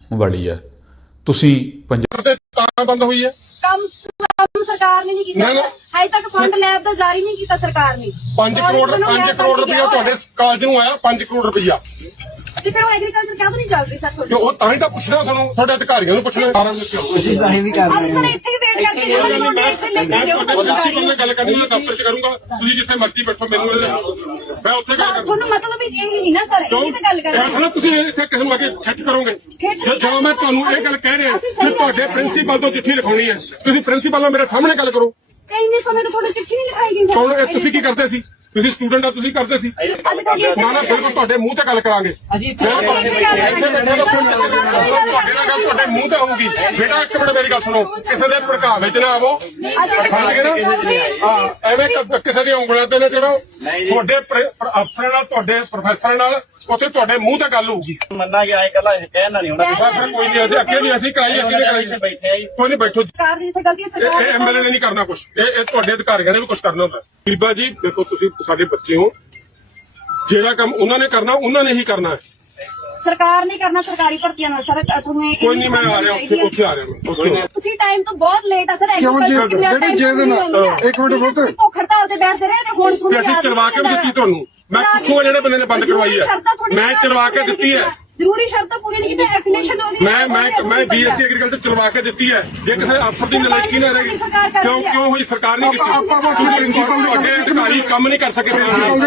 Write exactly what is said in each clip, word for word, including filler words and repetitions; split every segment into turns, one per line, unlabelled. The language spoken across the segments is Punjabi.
ਵਾਲੀ ਹੈ। ਤੁਸੀਂ ਪੰਜਾਬ
ਤੇ ਤਾਂ ਬੰਦ ਹੋਈ ਹੈ
ਕੰਮ ਕੰਮ ਸਰਕਾਰ ਨੇ ਨਹੀਂ ਕੀਤਾ। ਹਜੇ ਤੱਕ ਫੰਡ ਲੈਬ ਦਾ ਜਾਰੀ ਨਹੀਂ ਕੀਤਾ ਸਰਕਾਰ ਨੇ।
ਪੰਜ ਕਰੋੜ ਪੰਜ ਕਰੋੜ ਰੁਪਇਆ ਤੁਹਾਡੇ ਕਾਲਜ ਨੂੰ ਆਇਆ, ਪੰਜ ਕਰੋੜ ਰੁਪਇਆ
ਤੇ ਫਿਰ ਉਹ ਐਗਰੀਕਲਚਰ ਕਿਉਂ ਨਹੀਂ ਚੱਲ ਰਹੀ ਸਰ
ਤੇ ਉਹ ਤਾਂ ਹੀ ਤਾਂ ਪੁੱਛਣਾ ਤੁਹਾਨੂੰ, ਤੁਹਾਡੇ ਅਧਿਕਾਰੀਆਂ ਨੂੰ ਪੁੱਛਣਾ ਸਾਰਾ ਕੁਝ ਕਿਉਂ
ਅਸੀਂ ਤਾਂ ਇਹ ਵੀ ਕਰ ਰਹੇ
ਸਰ ਇੱਥੇ ਹੀ ਵੇਟ ਕਰਕੇ ਜਿਹੜੇ ਮੁੰਡੇ ਇੱਥੇ ਲੈ ਕੇ ਜਾਓ ਸਰਕਾਰੀ
ਮੈਂ ਗੱਲ ਕਰਨੀ ਹੈ ਦਫ਼ਤਰ 'ਚ ਕਰੂੰਗਾ, ਤੁਸੀਂ ਜਿੱਥੇ ਮਰਜ਼ੀ ਬੈਠੋ, ਮੈਨੂੰ ਮੈਂ ਉੱਥੇ ਗੱਲ ਕਰਾਂ।
ਤੁਹਾਨੂੰ ਮਤਲਬ ਇਹ ਨਹੀਂ ਨਾ ਸਰ, ਇਹ ਤਾਂ ਗੱਲ ਕਰ ਰਹੇ
ਹਾਂ ਤੁਸੀਂ ਇੱਥੇ ਕਿਸੇ ਨੂੰ ਆ ਕੇ ਛੱਟ ਕਰੋਗੇ। ਜਦੋਂ ਮੈਂ ਤੁਹਾਨੂੰ ਇਹ ਗੱਲ ਕਹਿ ਰਿਹਾ ਕਿ ਤੁਹਾਡੇ ਪ੍ਰਿੰਸੀਪਲ ਤੋਂ ਚਿੱਠੀ ਲਿਖਾਉਣੀ ਹੈ, ਤੁਸੀਂ ਪ੍ਰਿੰਸੀਪਲ ਨਾਲ ਮੇਰੇ ਸਾਹਮਣੇ ਗੱਲ ਕਰੋ।
ਤੇ ਇੰਨੇ ਸਮੇਂ ਤੋਂ ਤੁਹਾਨੂੰ ਚਿੱਠੀ ਨਹੀਂ ਲਿਖਾਈ ਗਈ।
ਕੌਣ ਇਹ ਤੁਸੀਂ ਕੀ ਕਰਦੇ ਸੀ? ਤੁਸੀਂ ਸਟੂਡੈਂਟ ਆ, ਤੁਸੀਂ ਕਰਦੇ ਸੀ ਨਾ ਨਾ ਬਿਲਕੁਲ ਤੁਹਾਡੇ ਮੂੰਹ ਤੇ ਗੱਲ ਕਰਾਂਗੇ। ਤੁਹਾਡੇ ਨਾਲ ਗੱਲ ਤੁਹਾਡੇ ਮੂੰਹ ਤੇ ਹੋਊਗੀ। ਬੇਟਾ ਇੱਕ ਮਿੰਟ ਮੇਰੀ ਗੱਲ ਸੁਣੋ, ਕਿਸੇ ਦੇ ਭੜਕਾ ਵਿੱਚ ਨਾ ਆਵੋ, ਸਮਝ ਗਏ ਨਾ? ਹਾਂ ਐਵੇਂ ਕਿਸੇ ਦੀਆਂ ਉਂਗਲਾਂ ਤੇ ਨਾ ਚੜੋ। ਤੁਹਾਡੇ ਅਫਸਰਾਂ ਨਾਲ, ਤੁਹਾਡੇ ਪ੍ਰੋਫੈਸਰਾਂ ਨਾਲ ਉੱਥੇ ਤੁਹਾਡੇ ਮੂੰਹ ਤੇ ਗੱਲ ਹੋਊਗੀ।
ਮੰਨਾ ਗਿਆ ਇਹ ਕੱਲਾ ਕਹਿਣਾ ਨਹੀਂ ਹੋਣਾ।
ਫਿਰ ਕੋਈ ਨਹੀਂ, ਅਸੀਂ ਅੱਗੇ ਵੀ ਅਸੀਂ ਕਰਾਈ, ਅੱਗੇ ਵੀ ਕਰਾਈ,
ਬੈਠੇ
ਕੋਈ ਨਹੀਂ ਬੈਠੋ।
ਸਰਕਾਰ ਦੀ ਇੱਥੇ ਗਲਤੀ ਸਰਕਾਰ
ਇਹ ਐਮਐਲਏ ਨੇ ਨਹੀਂ ਕਰਨਾ ਕੁਛ, ਇਹ ਇਹ ਤੁਹਾਡੇ ਅਧਿਕਾਰੀਆਂ ਨੇ ਵੀ ਕੁਛ ਕਰਨਾ ਹੁੰਦਾ। ਬੀਬਾ ਜੀ ਦੇਖੋ, ਤੁਸੀਂ ਸਾਡੇ ਬੱਚੇ ਹੋ, ਜਿਹੜਾ ਕੰਮ ਉਹਨਾਂ ਨੇ ਕਰਨਾ ਉਹਨਾਂ ਨੇ ਹੀ ਕਰਨਾ ਹੈ।
ਸਰਕਾਰ ਨੇ ਕਰਨਾ ਸਰਕਾਰੀ ਭਰਤੀਆਂ ਨਾਲ ਸਰ। ਤੁਹਾਨੂੰ
ਕੋਈ ਨਹੀਂ, ਮੈਂ ਆ ਰਿਹਾ ਉੱਥੇ, ਉੱਥੇ ਆ ਰਿਹਾ ਮੈਂ।
ਤੁਸੀਂ ਟਾਈਮ ਤੋਂ ਬਹੁਤ ਲੇਟ ਆ ਸਰ।
ਕਿਉਂ ਜੀ? ਜਿਹੜੀ ਜੇ ਦੇ ਨਾਲ ਇੱਕ ਮਿੰਟ ਬੋਲੋ,
ਭੁੱਖ ਹੜਤਾਲ ਤੇ ਬੈਠਦੇ ਰਹੇ ਤੇ ਹੁਣ ਤੁਹਾਨੂੰ
ਅਸੀਂ ਚਲਵਾ ਕੇ ਵੀ ਦਿੱਤੀ ਤੁਹਾਨੂੰ। ਮੈਂ ਪੁੱਛੂਗਾ ਜਿਹੜੇ ਬੰਦੇ ਨੇ ਬੰਦ ਕਰਵਾਈ ਹੈ, ਮੈਂ ਚਲਵਾ ਕੇ ਦਿੱਤੀ ਹੈ।
ਜ਼ਰੂਰੀ ਸ਼ਰਤਾਂ ਪੂਰੀ ਨਹੀਂ ਕੀਤੀ, ਐਫੀਲੀਏਸ਼ਨ ਉਹਦੀ
ਮੈਂ ਮੈਂ ਮੈਂ ਬੀਐਸਸੀ ਐਗਰੀਕਲਚਰ ਚਲਵਾ ਕੇ ਦਿੱਤੀ ਹੈ। ਜੇ ਕਿਸੇ ਅਫਸਰ ਦੀ ਨਲਾਇਕੀ ਨਾ ਰਹੇਗੀ, ਕਿਉਂ ਕਿਉਂ ਹੋਈ? ਸਰਕਾਰ ਨਹੀਂ ਕੀਤੀ। ਤੁਹਾਡੇ ਅਧਿਕਾਰੀ ਕੰਮ ਨਹੀਂ ਕਰ ਸਕੇ।
ਪ੍ਰਾਈਵੇਟ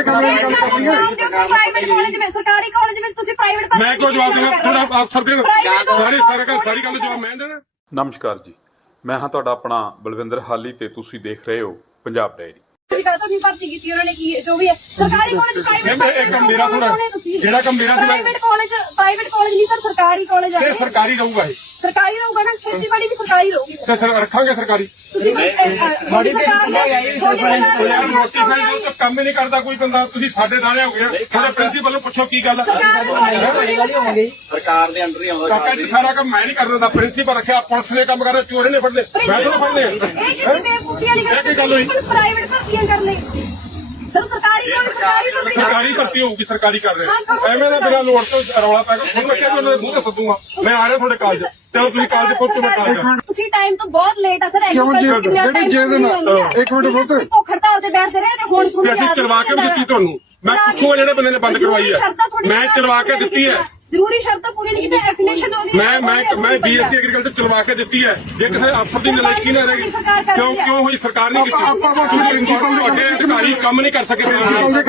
ਕਾਲਜ ਵਿੱਚ, ਸਰਕਾਰੀ ਕਾਲਜ ਵਿੱਚ ਤੁਸੀਂ ਪ੍ਰਾਈਵੇਟ
ਮੈਂ ਕਿਉਂ ਜਵਾਬ ਦੇਣਾ? ਥੋੜਾ ਅਫਸਰ ਦੇ ਸਾਰੀ ਸਾਰੀ ਗੱਲ ਸਾਰੀ ਗੱਲ ਦਾ ਜਵਾਬ ਮੈਂ ਦੇਣਾ।
ਨਮਸਕਾਰ ਜੀ, ਮੈਂ ਹਾਂ ਤੁਹਾਡਾ ਆਪਣਾ ਬਲਵਿੰਦਰ ਹਾਲੀ ਤੇ ਤੁਸੀਂ ਦੇਖ ਰਹੇ ਹੋ ਪੰਜਾਬ ਡਾਇਰੀ।
ਨਹੀਂ ਭਰਤੀ ਕੀਤੀ ਉਹਨਾਂ ਨੇ, ਕੀ ਜੋ ਵੀ ਹੈ ਸਰਕਾਰੀ ਕਾਲਜ ਪ੍ਰਾਈਵੇਟ।
ਇਹ ਕੰਮ ਮੇਰਾ ਥੋੜਾ, ਜਿਹੜਾ ਕੰਮ ਮੇਰਾ ਥੋੜਾ।
ਪ੍ਰਾਈਵੇਟ ਕਾਲਜ ਪ੍ਰਾਈਵੇਟ ਕਾਲਜ ਨਹੀਂ ਸਰ, ਸਰਕਾਰੀ ਕਾਲਜ ਹੈ।
ਇਹ ਸਰਕਾਰੀ ਰਹੂਗਾ, ਇਹ
ਸਰਕਾਰੀ ਰਹੂਗਾ ਨਾ, ਖੇਤੀਬਾੜੀ ਵੀ ਸਰਕਾਰੀ ਰਹੂਗੀ।
ਤੇ ਸਰ ਰੱਖਾਂਗੇ ਸਰਕਾਰੀ।
ਤੁਸੀਂ ਥੋੜੀ ਸਰਕਾਰ
ਯਾਰ ਨੋਟੀਫਾਈ ਦੋ ਤਾਂ ਕੰਮ ਹੀ ਨਹੀਂ ਕਰਦਾ ਕੋਈ ਬੰਦਾ। ਤੁਸੀਂ ਸਾਡੇ ਦਾਣੇ ਹੋ ਗਿਆ, ਤੁਹਾਡੇ ਪ੍ਰਿੰਸੀਪਲ ਨੂੰ ਪੁੱਛੋ ਕੀ ਗੱਲ ਹੈ।
ਸਰਕਾਰ ਦੇ ਅੰਦਰ ਹੀ ਆਉਂਦਾ।
ਕਾਕਾ ਜੀ ਸਾਰਾ ਕੰਮ ਮੈਂ ਨਹੀਂ ਕਰ ਦਿੰਦਾ, ਪ੍ਰਿੰਸੀਪਲ ਰੱਖਿਆ, ਪੁਲਿਸ ਨੇ ਕੰਮ ਕਰਨਾ, ਚੋਰੇ ਨੇ ਫੜਨੇ, ਮੈਂ ਤੁਹਾਨੂੰ ਫੜਨੇ।
ਇਹ ਕੀ ਗੱਲ ਹੋਈ? ਪ੍ਰਾਈਵੇਟ ਭਰਤੀਆਂ ਕਰ ਲੈ ਸਰ, ਸਰਕਾਰੀ ਕਾਲਜ ਸਰਕਾਰੀ ਭਰਤੀ।
ਸਰਕਾਰੀ ਭਰਤੀ ਹੋਊਗੀ, ਸਰਕਾਰੀ ਕਰ ਰਹੇ ਐਵੇਂ ਦਾ ਬਿਨਾਂ ਲੋੜ ਤੋਂ ਰੌਲਾ ਪੈ ਗਿਆ। ਹੁਣ ਮੈਂ ਕਿਹਾ ਉਹਨਾਂ ਦੇ ਮੂੰਹ ਤੇ ਸੱਦੂਗਾ, ਮੈਂ ਆ ਰਿਹਾ ਤੁਹਾਡੇ ਕਾਲਜ। ਚਲੋ ਤੁਸੀਂ ਕਾਲਜ ਪਹੁੰਚੋ, ਮੈਂ ਕਾਲਜ।
ਤੁਸੀਂ ਟਾਈਮ ਤੋਂ ਬਹੁਤ ਲੇਟ ਆ ਸਰ।
ਕਿਉਂ ਜੀ? ਜਿਹੜੀ ਜੇ ਦੇ ਨਾਲ ਇੱਕ ਮਿੰਟ ਬੋਲੋ,
ਭੁੱਖ ਹੜਤਾਲ ਤੇ ਬੈਠਦੇ ਰਹੇ ਤੇ ਹੁਣ ਤੁਹਾਨੂੰ
ਅਸੀਂ ਚਲਵਾ ਕੇ ਵੀ ਦਿੱਤੀ ਤੁਹਾਨੂੰ। ਮੈਂ ਪੁੱਛੂਗਾ ਜਿਹੜੇ ਬੰਦੇ ਨੇ ਬੰਦ ਕਰਵਾਈ ਹੈ, ਮੈਂ ਚਲਵਾ ਕੇ ਦਿੱਤੀ ਹੈ।
ਜ਼ਰੂਰੀ ਸ਼ਰਤਾਂ ਪੂਰੀ ਨਹੀਂ ਕੀਤੀ, ਐਫੀਲੀਏਸ਼ਨ ਉਹਦੀ
ਮੈਂ ਮੈਂ ਮੈਂ ਬੀਐਸਸੀ ਐਗਰੀਕਲਚਰ ਚਲਵਾ ਕੇ ਦਿੱਤੀ ਹੈ। ਜੇ ਕਿਸੇ ਅਫਸਰ ਦੀ ਨਲਾਇਕੀ ਨਾ ਰਹੇਗੀ, ਕਿਉਂ ਕਿਉਂ ਹੋਈ? ਸਰਕਾਰ ਨਹੀਂ ਕੀਤੀ। ਤੁਹਾਡੇ ਅਧਿਕਾਰੀ ਕੰਮ ਨਹੀਂ ਕਰ ਸਕੇ।
ਪ੍ਰਾਈਵੇਟ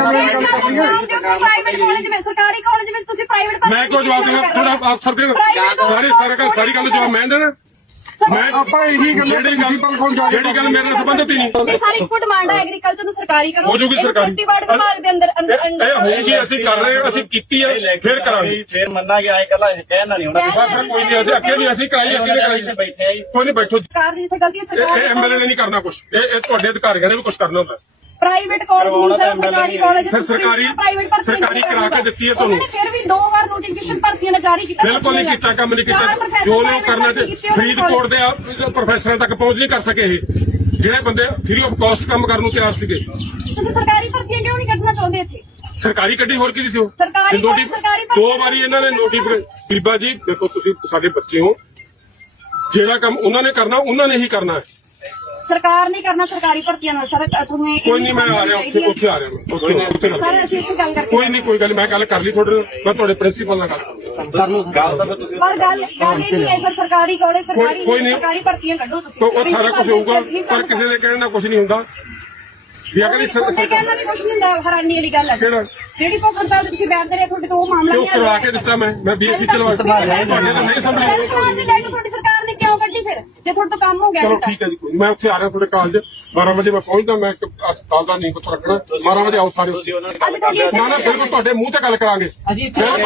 ਕਾਲਜ ਵਿੱਚ, ਸਰਕਾਰੀ ਕਾਲਜ ਵਿੱਚ ਤੁਸੀਂ ਪ੍ਰਾਈਵੇਟ।
ਮੈਂ ਕਿਉਂ ਜਵਾਬ ਦੇਣਾ? ਥੋੜਾ ਅਫਸਰ ਦੇ ਸਾਰੀ ਸਾਰੀ ਗੱਲ ਸਾਰੀ ਗੱਲ ਦਾ ਜਵਾਬ ਮੈਂ ਦੇਣਾ। ਮੈਂ
ਆਪਾਂ ਇਹੀ ਗੱਲ ਪ੍ਰਿੰਸੀਪਲ ਕੋਲ ਜਾ ਕੇ
ਜਿਹੜੀ ਗੱਲ ਮੇਰੇ ਨਾਲ ਸੰਬੰਧਿਤ ਹੀ ਨਹੀਂ।
ਇਹ ਸਾਰੀ ਇੱਕੋ ਡਿਮਾਂਡ ਹੈ, ਐਗਰੀਕਲਚਰ ਨੂੰ ਸਰਕਾਰੀ ਕਰੋ।
ਹੋ ਜੂਗੀ ਸਰਕਾਰੀ।
ਖੇਤੀਬਾੜੀ ਵਿਭਾਗ ਦੇ ਅੰਦਰ
ਇਹ ਹੋਊਗੀ, ਅਸੀਂ ਕਰ ਰਹੇ ਹਾਂ, ਅਸੀਂ ਕੀਤੀ ਹੈ, ਫਿਰ ਕਰਾਂਗੇ।
ਫਿਰ ਮੰਨਾ ਗਿਆ ਇਹ ਕੱਲਾ ਕਹਿਣਾ ਨਹੀਂ ਹੋਣਾ।
ਫਿਰ ਕੋਈ ਨਹੀਂ, ਅਸੀਂ ਅੱਗੇ ਵੀ ਅਸੀਂ ਕਰਾਈ, ਅੱਗੇ ਵੀ ਕਰਾਈ,
ਬੈਠੇ
ਕੋਈ ਨਹੀਂ ਬੈਠੋ।
ਸਰਕਾਰ ਦੀ ਇੱਥੇ ਗਲਤੀ ਸਰਕਾਰ।
ਇਹ ਐਮਐਲਏ ਨੇ ਨਹੀਂ ਕਰਨਾ ਕੁਛ, ਇਹ ਇਹ ਤੁਹਾਡੇ ਅਧਿਕਾਰੀਆਂ ਨੇ ਵੀ ਕੁਛ ਕਰਨਾ ਹੁੰਦਾ।
ਪ੍ਰਾਈਵੇਟ ਕਾਲਜ ਨਹੀਂ ਸਰ, ਸਰਕਾਰੀ ਕਾਲਜ।
ਫਿਰ ਸਰਕਾਰੀ ਸਰਕਾਰੀ ਕਰਾ ਕੇ ਦਿੱਤੀ ਹੈ ਤੁਹਾਨੂੰ।
ਫਿਰ ਵੀ ਦੋ ਵਾਰ ਨੋਟੀਫਿਕੇਸ਼ਨ ਭਰਤੀਆਂ ਨੇ ਜਾਰੀ ਕੀਤਾ।
ਬਿਲਕੁਲ ਨਹੀਂ ਕੀਤਾ, ਕੰਮ ਨਹੀਂ ਕੀਤਾ। ਜੋ ਲੋਕ ਕਰਨਾ ਤੇ ਫਰੀਦਕੋਟ ਦੇ ਪ੍ਰੋਫੈਸਰਾਂ ਤੱਕ ਪਹੁੰਚ ਨਹੀਂ ਕਰ ਸਕੇ। ਇਹ ਜਿਹੜੇ ਬੰਦੇ ਫ੍ਰੀ ਆਫ ਕਾਸਟ ਕੰਮ ਕਰਨ ਨੂੰ ਤਿਆਰ ਸੀਗੇ।
ਤੁਸੀਂ ਸਰਕਾਰੀ ਭਰਤੀਆਂ ਕਿਉਂ ਨਹੀਂ ਕੱਢਣਾ ਚਾਹੁੰਦੇ ਇੱਥੇ?
ਸਰਕਾਰੀ ਕੱਢੀ ਹੋਰ ਕੀ ਸੀ ਉਹ?
ਸਰਕਾਰੀ
ਸਰਕਾਰੀ ਦੋ ਵਾਰੀ ਇਹਨਾਂ ਨੇ ਨੋਟੀਫਿਕੇਸ਼ਨ। ਬੀਬਾ ਜੀ ਦੇਖੋ, ਤੁਸੀਂ ਸਾਡੇ ਬੱਚੇ ਹੋ, ਜਿਹੜਾ ਕੰਮ ਉਹਨਾਂ ਨੇ ਕਰਨਾ ਉਹਨਾਂ ਨੇ ਹੀ ਕਰਨਾ ਹੈ।
ਸਰਕਾਰ ਨੇ ਕਰਨਾ ਸਰਕਾਰੀ ਭਰਤੀਆਂ ਨਾਲ ਸਰ। ਤੁਹਾਨੂੰ
ਕੋਈ ਨਹੀਂ, ਮੈਂ ਆ ਰਿਹਾ ਉੱਥੇ, ਉੱਥੇ ਆ ਰਿਹਾ ਮੈਂ ਉੱਥੇ ਉੱਥੇ
ਸਰ। ਅਸੀਂ ਇੱਥੇ ਗੱਲ ਕਰਦੇ
ਕੋਈ ਨਹੀਂ, ਕੋਈ ਗੱਲ, ਮੈਂ ਗੱਲ ਕਰ ਲਈ ਤੁਹਾਡੇ ਨਾਲ। ਮੈਂ ਤੁਹਾਡੇ ਪ੍ਰਿੰਸੀਪਲ ਨਾਲ ਗੱਲ
ਗੱਲ ਤਾਂ ਫਿਰ ਤੁਸੀਂ
ਪਰ ਗੱਲ ਗੱਲ ਇਹ ਨਹੀਂ ਹੈ ਸਰ, ਸਰਕਾਰੀ ਕਾਲਜ ਸਰਕਾਰੀ ਸਰਕਾਰੀ ਭਰਤੀਆਂ ਕੱਢੋ ਤੁਸੀਂ।
ਉਹ ਸਾਰਾ ਕੁਝ ਹੋਊਗਾ, ਪਰ ਕਿਸੇ ਦੇ ਕਹਿਣ ਨਾਲ ਕੁਝ ਨਹੀਂ ਹੁੰਦਾ। ਵੀ ਅਗਰ ਇਸ
ਕਹਿਣਾ ਵੀ ਕੁਝ ਨਹੀਂ ਹੁੰਦਾ, ਹੈਰਾਨੀ ਵਾਲੀ ਗੱਲ ਹੈ ਜਿਹੜੀ ਭੁੱਖ ਹੜਤਾਲ ਤੇ ਤੁਸੀਂ ਬੈਠਦੇ ਰਹੇ, ਤੁਹਾਡੇ ਤੋਂ ਉਹ ਮਾਮਲਾ
ਕਿਉਂ
ਨਹੀਂ
ਕਰਵਾ ਕੇ ਦਿੱਤਾ। ਮੈਂ ਮੈਂ ਬੀਐਸਸੀ ਚਲਵਾ ਕੇ ਤੁਹਾਡੇ ਤੋਂ ਨਹੀਂ ਸੰਭਲਿਆ।
ਤੁਹਾਡੀ ਸਰਕਾਰ ਨੇ ਕਿਉਂ ਕੱਢੀ ਫਿਰ, ਜੇ ਤੁਹਾਡੇ ਤੋਂ ਕੰਮ ਹੋ ਗਿਆ?
ਚਲੋ ਠੀਕ ਹੈ ਜੀ, ਮੈਂ ਉੱਥੇ ਆ ਰਿਹਾ ਤੁਹਾਡੇ ਕਾਲਜ। ਬਾਰਾਂ ਵਜੇ ਮੈਂ ਪਹੁੰਚਦਾ। ਮੈਂ ਇੱਕ ਹਸਪਤਾਲ ਦਾ ਨਹੀਂ ਕੁਝ ਰੱਖਣਾ। ਬਾਰਾਂ ਵਜੇ ਆਓ ਸਾਰੇ। ਨਾ ਨਾ ਬਿਲਕੁਲ ਤੁਹਾਡੇ ਮੂੰਹ ਤੇ ਗੱਲ ਕਰਾਂਗੇ। ਤੁਹਾਡੇ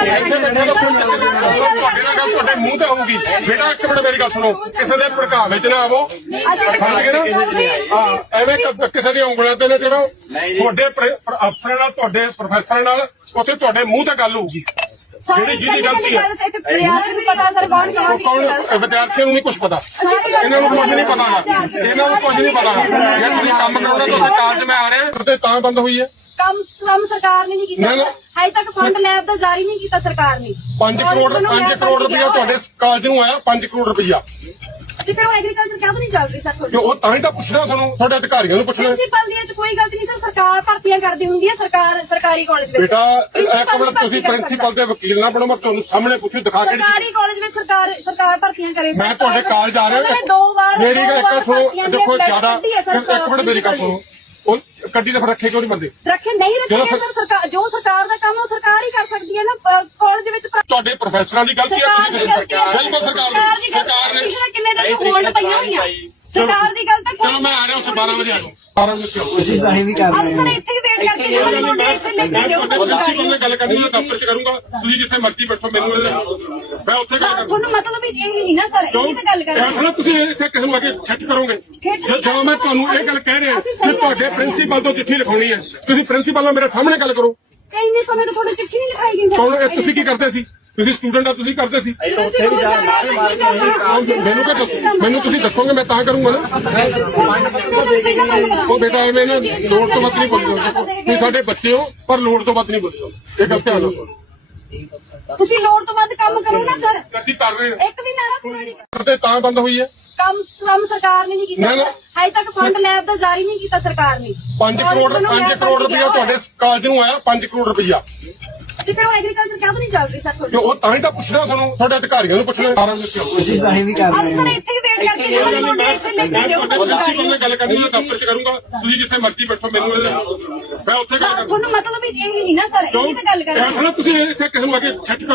ਨਾਲ ਗੱਲ ਤੁਹਾਡੇ ਮੂੰਹ ਤੇ ਹੋਊਗੀ। ਬੇਟਾ ਇੱਕ ਮਿੰਟ ਮੇਰੀ ਗੱਲ ਸੁਣੋ, ਕਿਸੇ ਦੇ ਭੜਕਾ ਵਿੱਚ ਨਾ ਆਵੋ, ਸਮਝ ਗਏ ਨਾ? ਹਾਂ ਐਵੇਂ ਕਿਸੇ ਦੀਆਂ ਉਂਗਲਾਂ ਤੇ ਨਾ ਚੜੋ। ਤੁਹਾਡੇ ਅਫਸਰਾਂ ਨਾਲ, ਤੁਹਾਡੇ ਪ੍ਰੋਫੈਸਰਾਂ ਨਾਲ ਉੱਥੇ ਤੁਹਾਡੇ ਮੂੰਹ ਤੇ ਗੱਲ ਹੋਊਗੀ। ਜਿਹੜੀ ਜਿਹਦੀ ਗਲਤੀ ਹੈ। ਕੌਣ ਵਿਦਿਆਰਥੀਆਂ ਨੂੰ ਨਹੀਂ ਕੁਝ ਪਤਾ, ਇਹਨਾਂ ਨੂੰ ਕੁਝ ਨਹੀਂ ਪਤਾ, ਇਹਨਾਂ ਨੂੰ ਕੁਝ ਨਹੀਂ ਪਤਾ। ਜੇ ਤੁਸੀਂ ਕੰਮ ਕਰਾਉਣਾ ਤਾਂ ਕਾਲਜ ਮੈਂ ਆ ਰਿਹਾ ਤੇ ਤਾਂ ਬੰਦ ਹੋਈ ਹੈ।
ਕੰਮ ਕੰਮ ਸਰਕਾਰ ਨੇ ਨਹੀਂ ਕੀਤਾ। ਹਜੇ ਤੱਕ ਫੰਡ ਲੈਬ ਦਾ ਜਾਰੀ ਨਹੀਂ ਕੀਤਾ ਸਰਕਾਰ ਨੇ।
ਪੰਜ ਕਰੋੜ ਪੰਜ ਕਰੋੜ ਰੁਪਇਆ ਤੁਹਾਡੇ ਕਾਲਜ ਨੂੰ ਆਇਆ, ਪੰਜ ਕਰੋੜ ਰੁਪਇਆ
ਤੇ ਫਿਰ ਉਹ ਐਗਰੀਕਲਚਰ ਕਿਉਂ ਨਹੀਂ ਚੱਲ ਰਹੀ ਸਰ
ਤੇ ਉਹ ਤਾਂ ਹੀ ਤਾਂ ਪੁੱਛਣਾ ਤੁਹਾਨੂੰ, ਤੁਹਾਡੇ ਅਧਿਕਾਰੀਆਂ ਨੂੰ ਪੁੱਛਣਾ
ਪ੍ਰਿੰਸੀਪਲ ਦੀਆਂ ਚ ਕੋਈ ਗਲਤੀ ਨਹੀਂ ਸਰ, ਸਰਕਾਰ ਭਰਤੀਆਂ ਕਰਦੀ ਹੁੰਦੀ ਹੈ ਸਰਕਾਰ ਸਰਕਾਰੀ ਕਾਲਜ ਵਿੱਚ।
ਬੇਟਾ
ਪ੍ਰਿੰਸੀਪਲ
ਇੱਕ ਮਿੰਟ
ਦੀ ਭਰਤੀ
ਤੁਸੀਂ
ਕਰ
ਪ੍ਰਿੰਸੀਪਲ ਦੇ ਵਕੀਲ ਨਾ ਬਣੋ, ਮੈਂ ਤੁਹਾਨੂੰ ਸਾਹਮਣੇ ਪੁੱਛੂ ਦਿਖਾ ਕੇ
ਸਰਕਾਰੀ ਕਾਲਜ ਵਿੱਚ ਸਰਕਾਰ ਸਰਕਾਰ ਭਰਤੀਆਂ ਕਰੇ।
ਮੈਂ ਤੁਹਾਡੇ ਕਾਲਜ ਆ ਰਿਹਾ
ਉਹਨਾਂ ਨੇ ਦੋ ਵਾਰ
ਮੇਰੀ
ਦੋ
ਗੱਲ
ਵਾਰ
ਇੱਕ ਸੁਣੋ,
ਭਰਤੀਆਂ ਦੀਆਂ
ਦੇਖੋ
flight
ਜ਼ਿਆਦਾ
ਕੱਢੀ ਹੈ ਸਰਕਾਰ
ਇੱਕ ਮਿੰਟ ਮੇਰੀ ਗੱਲ ਸੁਣੋ, ਉਹ ਗੱਡੀ ਦੇ ਫਿਰ ਰੱਖੇ ਕਿਉਂ ਨਹੀਂ ਬੰਦੇ?
ਰੱਖੇ ਨਹੀਂ ਰੱਖੇ
ਜਦੋਂ
ਸਰ, ਸਰਕਾਰ ਜੋ ਸਰਕਾਰ ਦਾ ਕੰਮ ਉਹ ਸਰਕਾਰ ਹੀ ਕਰ ਸਕਦੀ ਹੈ ਨਾ। ਕਾਲਜ ਦੇ ਵਿੱਚ
ਤੁਹਾਡੇ ਪ੍ਰੋਫੈਸਰਾਂ ਦੀ ਗਲਤੀ ਹੈ,
ਸਰਕਾਰ ਦੀ ਗਲਤੀ ਹੈ।
ਬਿਲਕੁਲ ਸਰਕਾਰ ਦੀ ਸਰਕਾਰ ਨੇ
ਪਿਛਲੇ ਕਿੰਨੇ ਦਿਨ ਤੋਂ ਹੋਲਡ ਪਈਆਂ ਹੋਈਆਂ ਸਰਕਾਰ ਦੀ ਗੱਲ ਤਾਂ
ਚਲੋ ਮੈਂ ਆ ਰਿਹਾ ਉਸ ਬਾਰਾਂ ਵਜੇ ਆ ਜਾਊਂ, ਬਾਰਾਂ ਵਜੇ ਆਓ।
ਅਸੀਂ ਤਾਂ ਹੀ ਵੀ ਕਰ ਰਹੇ
ਸਰ
ਹਾਂ।
ਇੱਥੇ ਹੀ ਵੇਟ ਕਰਕੇ ਜਾਵਾਂਗੇ, ਮੁੰਡੇ ਇੱਥੇ ਲੈ ਕੇ ਜਾਓ
ਪ੍ਰਿੰਸੀਪਲ ਨਾਲ ਗੱਲ ਕਰਨੀ ਹੈ, ਦਫ਼ਤਰ 'ਚ ਕਰੂੰਗਾ, ਤੁਸੀਂ ਜਿੱਥੇ ਮਰਜ਼ੀ ਬੈਠੋ, ਮੈਨੂੰ ਮੈਂ ਉੱਥੇ ਗੱਲ ਕਰੂੰਗਾ।
ਤੁਹਾਨੂੰ ਮਤਲਬ ਇਹ ਨਹੀਂ ਨਾ ਸਰ, ਇਹ ਤਾਂ ਗੱਲ ਕਰ ਰਹੇ
ਹਾਂ, ਤੁਸੀਂ ਇੱਥੇ ਕਿਸੇ ਨੂੰ ਆ ਕੇ ਚੈੱਕ ਕਰੋਗੇ। ਜਦੋਂ ਮੈਂ ਤੁਹਾਨੂੰ ਇਹ ਗੱਲ ਕਹਿ ਰਿਹਾ ਕਿ ਤੁਹਾਡੇ ਪ੍ਰਿੰਸੀਪਲ ਤੋਂ ਚਿੱਠੀ ਲਿਖਾਉਣੀ ਹੈ, ਤੁਸੀਂ ਪ੍ਰਿੰਸੀਪਲ ਨਾਲ ਮੇਰੇ ਸਾਹਮਣੇ ਗੱਲ ਕਰੋ।
ਤੇ ਇੰਨੇ ਸਮੇਂ ਤੋਂ ਤੁਹਾਡੀ ਚਿੱਠੀ ਨਹੀਂ ਲਿਖਾਈ ਗਈ
ਕੌਣ ਇਹ ਤੁਸੀਂ ਕੀ ਕਰਦੇ ਸੀ? ਤੁਸੀਂ ਸਟੂਡੈਂਟ ਆ, ਤੁਸੀਂ ਕਰਦੇ ਸੀ।
ਉੱਥੇ ਵੀ ਜਾ ਨਾਲ ਮਾਰ ਕੇ
ਮੈਨੂੰ ਕਹ ਦੱਸੋ, ਮੈਨੂੰ ਤੁਸੀਂ ਦੱਸੋਗੇ ਮੈਂ ਤਾਂ ਕਰੂੰਗਾ ਨਾ। ਉਹ ਬੇਟਾ ਐਵੇਂ ਨਾ ਲੋੜ ਤੋਂ ਵੱਧ ਨਹੀਂ ਬੋਲਿਓ, ਤੁਸੀਂ ਸਾਡੇ ਬੱਚੇ ਹੋ ਪਰ ਲੋੜ ਤੋਂ ਵੱਧ ਨਹੀਂ ਬੋਲਿਓ, ਇਹ ਗੱਲ ਧਿਆਨ ਰੱਖੋ।
ਤੁਸੀਂ ਲੋੜ ਤੋਂ ਵੱਧ ਕੰਮ ਕਰੋ ਨਾ ਸਰ,
ਅਸੀਂ ਕਰ ਰਹੇ ਹਾਂ,
ਇੱਕ ਵੀ ਨਾਰਾ ਪੂਰਾ ਨਹੀਂ
ਕਰਦੇ ਤਾਂ ਬੰਦ ਹੋਈ ਹੈ।
ਕੰਮ ਕੰਮ ਸਰਕਾਰ ਨੇ ਨਹੀਂ ਕੀਤਾ
ਨਾ, ਨਾ।
ਹਜੇ ਤੱਕ ਫੰਡ ਲੈਬ ਦਾ ਜਾਰੀ ਨਹੀਂ ਕੀਤਾ ਸਰਕਾਰ ਨੇ।
ਪੰਜ ਕਰੋੜ ਪੰਜ ਕਰੋੜ ਰੁਪਇਆ ਤੁਹਾਡੇ ਕਾਲਜ ਨੂੰ ਆਇਆ, ਪੰਜ ਕਰੋੜ ਰੁਪਇਆ
ਤੇ ਫਿਰ ਉਹ ਐਗਰੀਕਲਚਰ ਕਿਉਂ ਨਹੀਂ ਚੱਲ ਰਹੀ ਸਰ
ਤੇ ਉਹ ਤਾਂ ਹੀ ਤਾਂ ਪੁੱਛਣਾ ਤੁਹਾਨੂੰ, ਤੁਹਾਡੇ ਅਧਿਕਾਰੀਆਂ ਨੂੰ ਪੁੱਛਣਾ। ਬਾਰਾਂ ਵਜੇ ਆਓ।
ਅਸੀਂ ਤਾਂ ਹੀ ਵੀ ਕਰ ਰਹੇ
ਸਰ
ਹਾਂ।
ਇੱਥੇ ਹੀ ਵੇਟ ਕਰਕੇ ਜਾਵਾਂਗੇ, ਮੁੰਡੇ ਇੱਥੇ ਲੈ ਕੇ ਜਾਓ
ਪ੍ਰਿੰਸੀਪਲ ਨਾਲ ਗੱਲ ਕਰਨੀ ਹੈ, ਦਫ਼ਤਰ 'ਚ ਕਰੂੰਗਾ, ਤੁਸੀਂ ਜਿੱਥੇ ਮਰਜ਼ੀ ਬੈਠੋ, ਮੈਨੂੰ ਮੈਂ ਉੱਥੇ ਗੱਲ ਕਰੂੰਗਾ।
ਤੁਹਾਨੂੰ ਮਤਲਬ ਇਹ ਨਹੀਂ ਨਾ ਸਰ, ਇਹ ਤਾਂ ਗੱਲ ਕਰ ਰਹੇ
ਤੁਸੀਂ ਇੱਥੇ ਕਿਸੇ ਨੂੰ ਆ ਕੇ ਚੈੱਕ